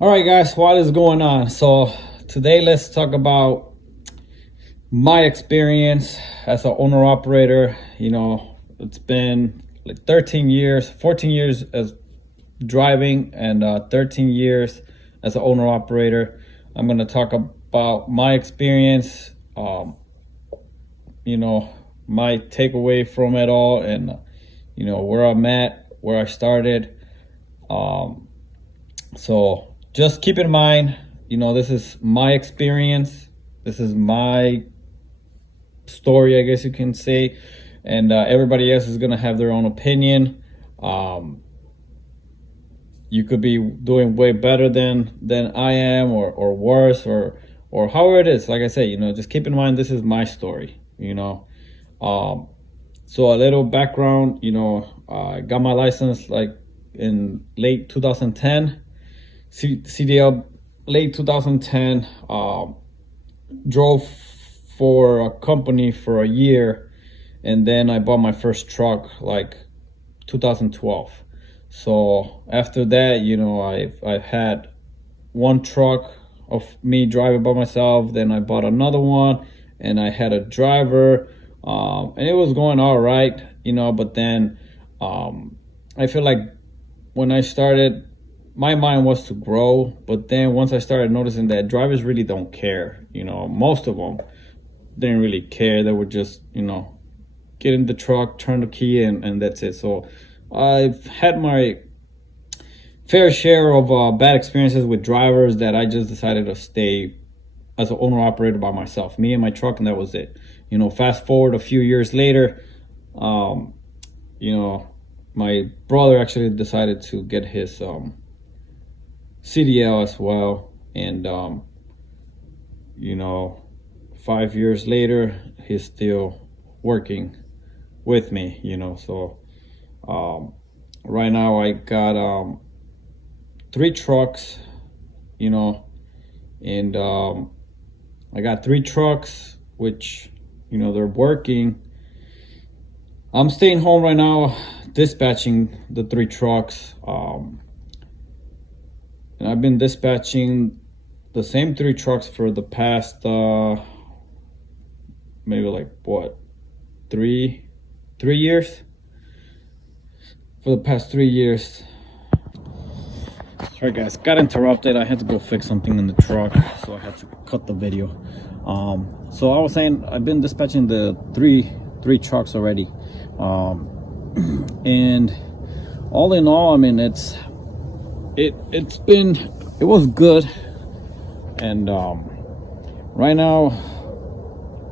All right, guys, what is going on? So today let's talk about my experience as an owner operator. It's been like 13 years, 14 years as driving, and 13 years as an owner operator. I'm going to talk about my experience, you know, my takeaway from it all, and where I'm at, where I started. So just keep in mind, this is my experience. This is my story, I guess you can say. And everybody else is going to have their own opinion. You could be doing way better than I am, or worse, or however it is. Like I said, just keep in mind, this is my story, So a little background, I got my license like in late 2010. CDL late 2010. Drove for a company for a year, and then I bought my first truck like 2012. So after that, I've had one truck of me driving by myself. Then I bought another one, and I had a driver, and it was going all right, But then I feel like when I started, my mind was to grow, but then once I started noticing that drivers really don't care, most of them didn't really care. They would just, get in the truck, turn the key, and that's it. So I've had my fair share of bad experiences with drivers that I just decided to stay as an owner operator by myself, me and my truck, and that was it. Fast forward a few years later, my brother actually decided to get his CDL as well, and 5 years later he's still working with me. So right now I got 3 trucks, and I got 3 trucks which they're working. I'm staying home right now dispatching the 3 trucks, and I've been dispatching the same 3 trucks for the past maybe like what, 3 years. For the past 3 years. Sorry guys, got interrupted. I had to go fix something in the truck, so I had to cut the video. So I was saying, I've been dispatching the three trucks already, and all in all, I mean, it was good, and right now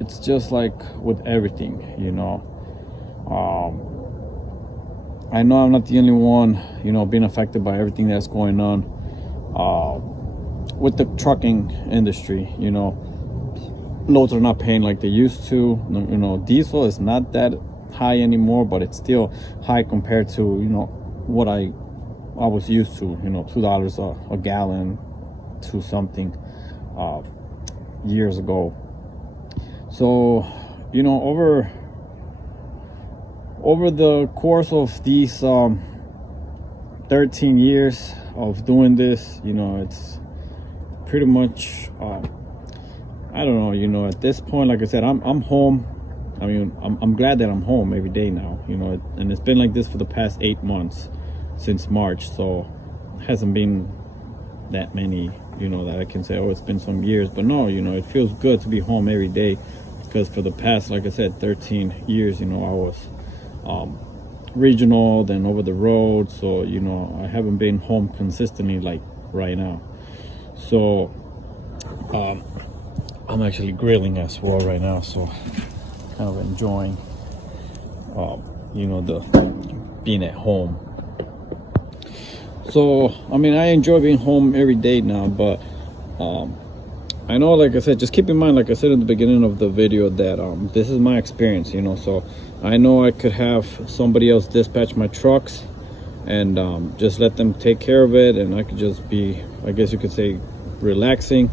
it's just like with everything, I know I'm not the only one, being affected by everything that's going on with the trucking industry. Loads are not paying like they used to. Diesel is not that high anymore, but it's still high compared to what I was used to. $2 a gallon to something years ago. So over the course of these 13 years of doing this, it's pretty much I don't know, at this point, like I said, I'm home. I mean, I'm glad that I'm home every day now, and it's been like this for the past 8 months since March. So it hasn't been that many, that I can say, oh, it's been some years. But no, it feels good to be home every day, because for the past, like I said, 13 years, I was regional, then over the road. So I haven't been home consistently like right now. So I'm actually grilling as well right now, so kind of enjoying the being at home. So I mean, I enjoy being home every day now, but I know, like I said, just keep in mind, like I said in the beginning of the video, that this is my experience, so I know I could have somebody else dispatch my trucks and just let them take care of it, and I could just be, I guess you could say, relaxing.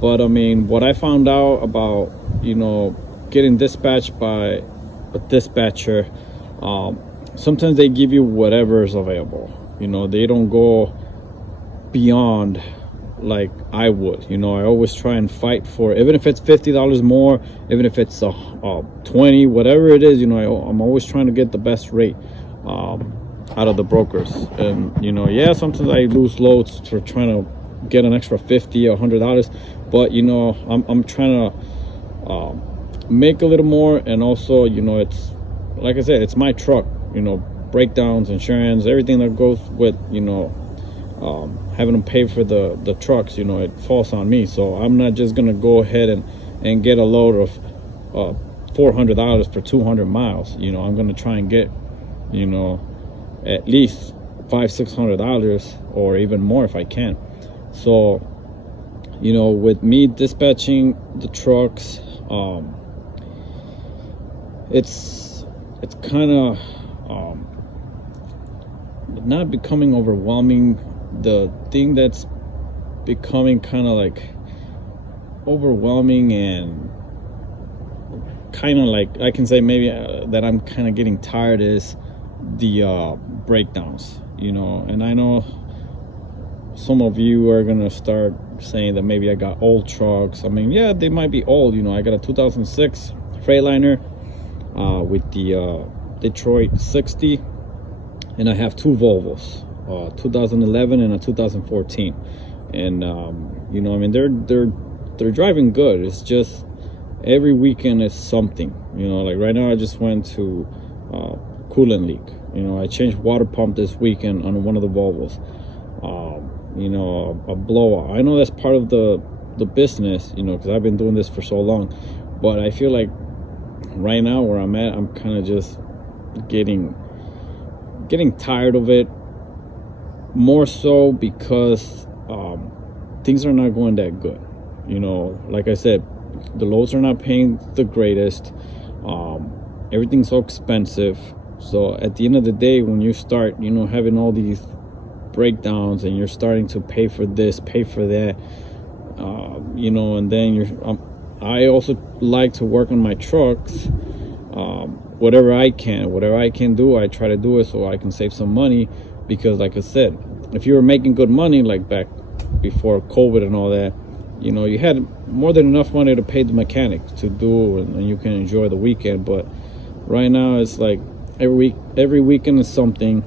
But I mean, what I found out about getting dispatched by a dispatcher, sometimes they give you whatever is available. They don't go beyond like I would. I always try and fight for, even if it's $50 more, even if it's 20, whatever it is. I'm always trying to get the best rate out of the brokers. And yeah, sometimes I lose loads for trying to get an extra $50 or $100, but I'm trying to make a little more. And also, it's like I said, it's my truck. Breakdowns, insurance, everything that goes with having to pay for the trucks, it falls on me. So I'm not just gonna go ahead and get a load of $400 for 200 miles. I'm gonna try and get at least $500-600 or even more if I can. So with me dispatching the trucks, it's kind of not becoming overwhelming. The thing that's becoming kind of like overwhelming and kind of like, I can say maybe that I'm kind of getting tired is the breakdowns. And I know some of you are gonna start saying that maybe I got old trucks. I mean, yeah, they might be old. I got a 2006 Freightliner with the Detroit 60, and I have two Volvos, 2011 and a 2014. And I mean, they're driving good. It's just every weekend is something. Like right now I just went to coolant leak. I changed water pump this weekend on one of the Volvos. A blowout. I know that's part of the business, because I've been doing this for so long. But I feel like right now where I'm at, I'm kind of just getting tired of it, more so because things are not going that good. Like I said, the loads are not paying the greatest. Everything's so expensive. So at the end of the day, when you start having all these breakdowns and you're starting to pay for this, pay for that, and then I also like to work on my trucks. Whatever I can do, I try to do it so I can save some money. Because like I said, if you were making good money like back before COVID and all that, you had more than enough money to pay the mechanic to do, and you can enjoy the weekend. But right now it's like every weekend is something.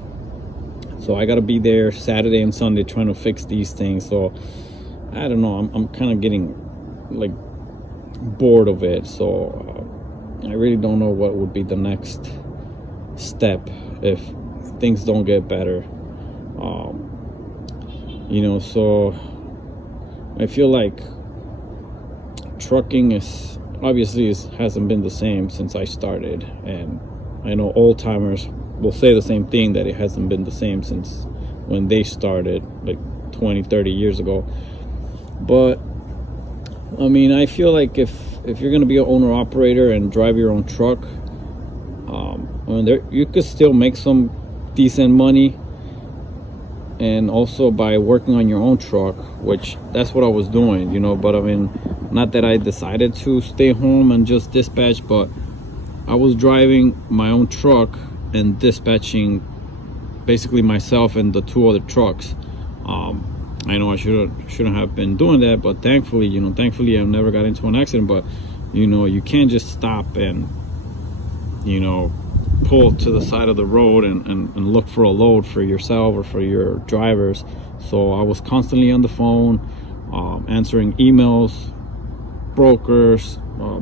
So I gotta be there Saturday and Sunday trying to fix these things. So I don't know, I'm kind of getting like bored of it. So I really don't know what would be the next step if things don't get better. So I feel like trucking hasn't been the same since I started, and I know old timers will say the same thing, that it hasn't been the same since when they started like 20-30 years ago. But I mean, I feel like if you're gonna be an owner operator and drive your own truck, I mean, you could still make some decent money, and also by working on your own truck, which that's what I was doing, but I mean, not that I decided to stay home and just dispatch, but I was driving my own truck and dispatching basically myself and the two other trucks. I know I shouldn't have been doing that, but thankfully I've never got into an accident. But you can't just stop and pull to the side of the road and look for a load for yourself or for your drivers. So I was constantly on the phone, answering emails, brokers,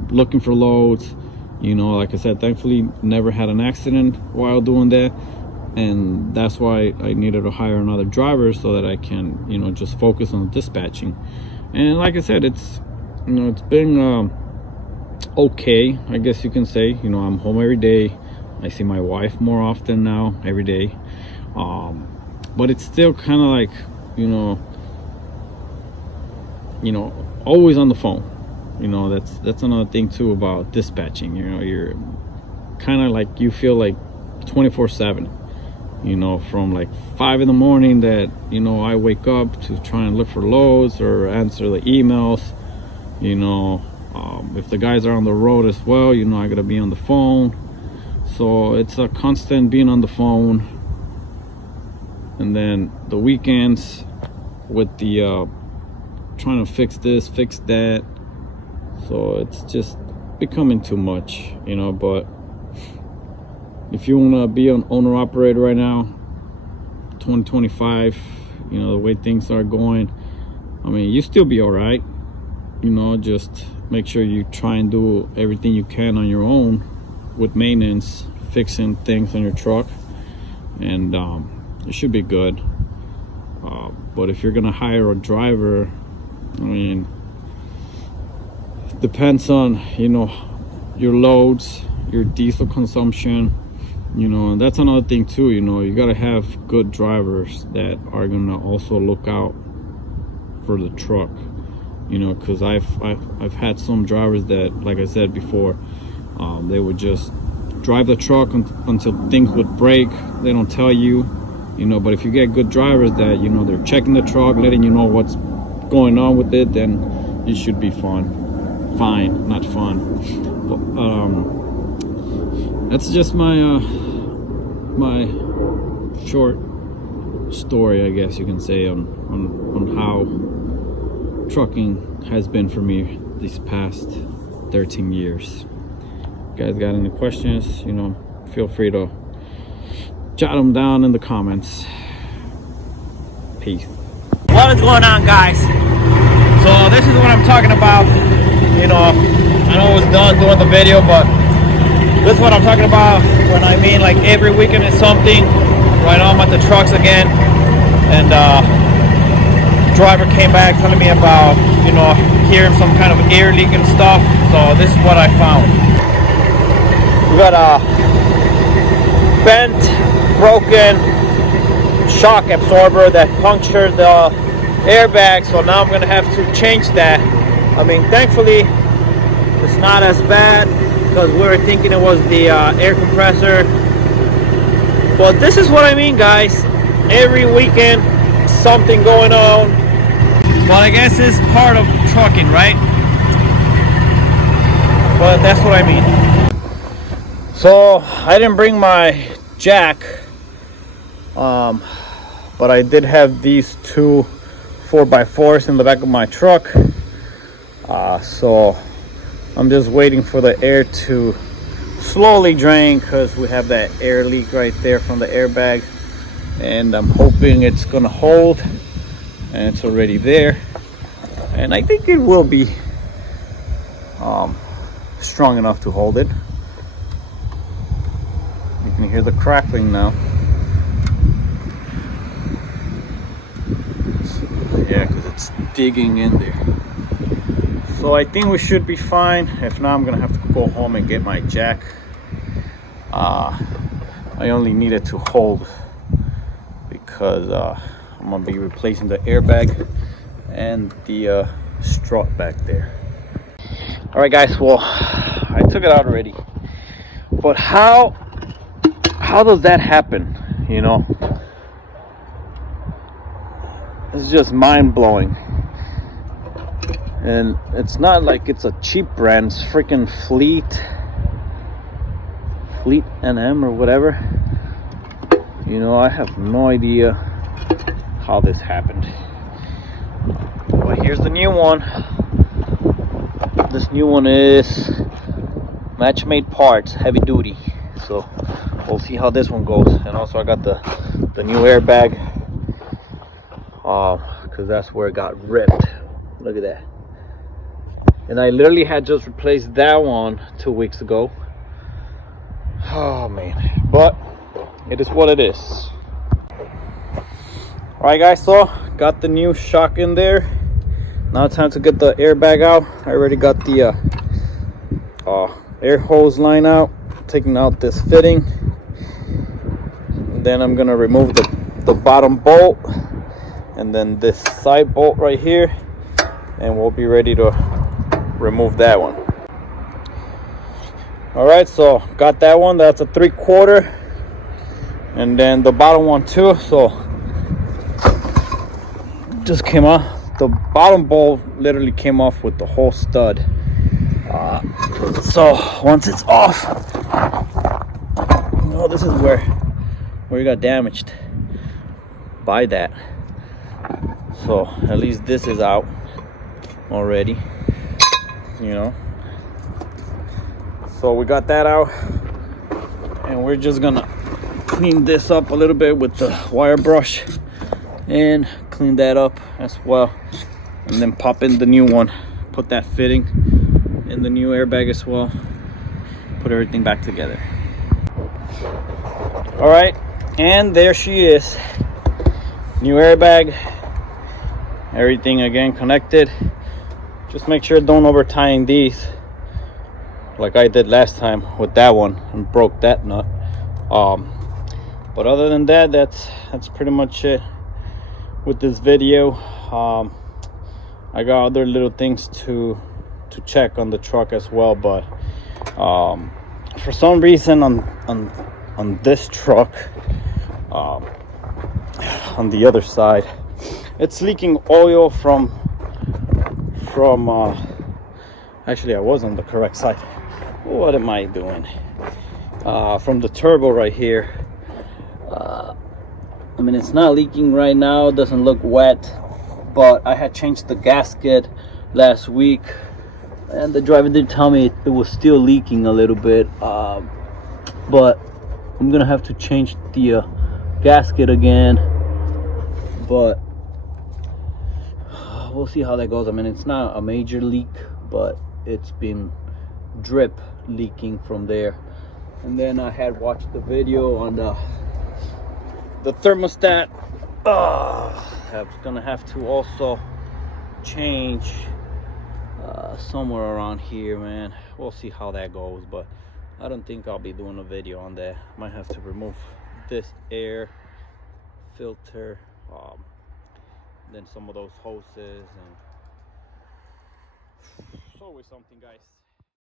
looking for loads. Like I said, thankfully never had an accident while doing that, and that's why I needed to hire another driver so that I can just focus on dispatching. And like I said, it's been okay, I guess you can say. I'm home every day. I see my wife more often now, every day. But it's still kind of like always on the phone. That's another thing too about dispatching. You're kind of like, you feel like 24/7, from like 5 in the morning that I wake up to try and look for loads or answer the emails. If the guys are on the road as well, I gotta be on the phone. So it's a constant being on the phone. And then the weekends with the trying to fix this, fix that. So it's just becoming too much, you know. But if you want to be an owner operator right now, 2025, you know, the way things are going, I mean, you still be all right, you know. Just make sure you try and do everything you can on your own with maintenance, fixing things on your truck, and it should be good. But if you're gonna hire a driver, I mean, depends on, you know, your loads, your diesel consumption, you know. And that's another thing too, you know. You gotta have good drivers that are gonna also look out for the truck, you know, because I've had some drivers that, like I said before, they would just drive the truck until things would break. They don't tell you, you know. But if you get good drivers that, you know, they're checking the truck, letting you know what's going on with it, then you should be fine, not fun. But that's just my my short story, I guess you can say, on how trucking has been for me these past 13 years. Guys got any questions, you know, feel free to jot them down in the comments. Peace. What is going on, guys? So this is what I'm talking about. You know, I know it was done doing the video, but this is what I'm talking about when I mean like every weekend is something. Right now I'm at the trucks again, and driver came back telling me about, you know, hearing some kind of air leak and stuff. So this is what I found. We got a bent, broken shock absorber that punctured the airbag. So now I'm gonna have to change that. I mean, thankfully it's not as bad, because we were thinking it was the air compressor. But this is what I mean, guys. Every weekend something going on. Well, I guess it's part of trucking, right? But that's what I mean. So I didn't bring my jack, but I did have these two 4x4s in the back of my truck. So I'm just waiting for the air to slowly drain, because we have that air leak right there from the airbag, and I'm hoping it's gonna hold, and it's already there, and I think it will be strong enough to hold it. You can hear the crackling now. Yeah, because it's digging in there. So I think we should be fine. If not, I'm gonna have to go home and get my jack. I only needed to hold because I'm gonna be replacing the airbag and the strut back there. All right, guys. Well, I took it out already, but how does that happen? You know, it's just mind-blowing. And it's not like it's a cheap brand. It's freaking Fleet NM or whatever. You know, I have no idea how this happened. But here's the new one. This new one is match made parts, heavy duty. So we'll see how this one goes. And also I got the new airbag, because that's where it got ripped. Look at that. And I literally had just replaced that one 2 weeks ago. Oh man, but it is what it is. All right, guys, so got the new shock in there. Now it's time to get the airbag out. I already got the air hose line out, taking out this fitting. And then I'm gonna remove the bottom bolt, and then this side bolt right here, and we'll be ready to remove that one. All right, so got that one. That's a 3/4, and then the bottom one too. So just came off. The bottom bolt literally came off with the whole stud. So once it's off, oh, this is where it got damaged by that. So at least this is out. already, you know. So we got that out, and we're just gonna clean this up a little bit with the wire brush and clean that up as well, and then pop in the new one, put that fitting in the new airbag as well, put everything back together. All right, and there she is, new airbag, everything again connected. Just make sure don't over tying these like I did last time with that one and broke that nut. But other than that, that's pretty much it with this video. I got other little things to check on the truck as well, but for some reason on this truck, on the other side, it's leaking oil from actually I was on the correct side. What am I doing? From the turbo right here. I mean, it's not leaking right now, it doesn't look wet, but I had changed the gasket last week and the driver did tell me it was still leaking a little bit, but I'm gonna have to change the gasket again, but we'll see how that goes. I mean, it's not a major leak, but it's been drip leaking from there. And then I had watched the video on the thermostat. I'm gonna have to also change somewhere around here, man. We'll see how that goes, but I don't think I'll be doing a video on that. Might have to remove this air filter, then some of those hoses, and it's always something, guys.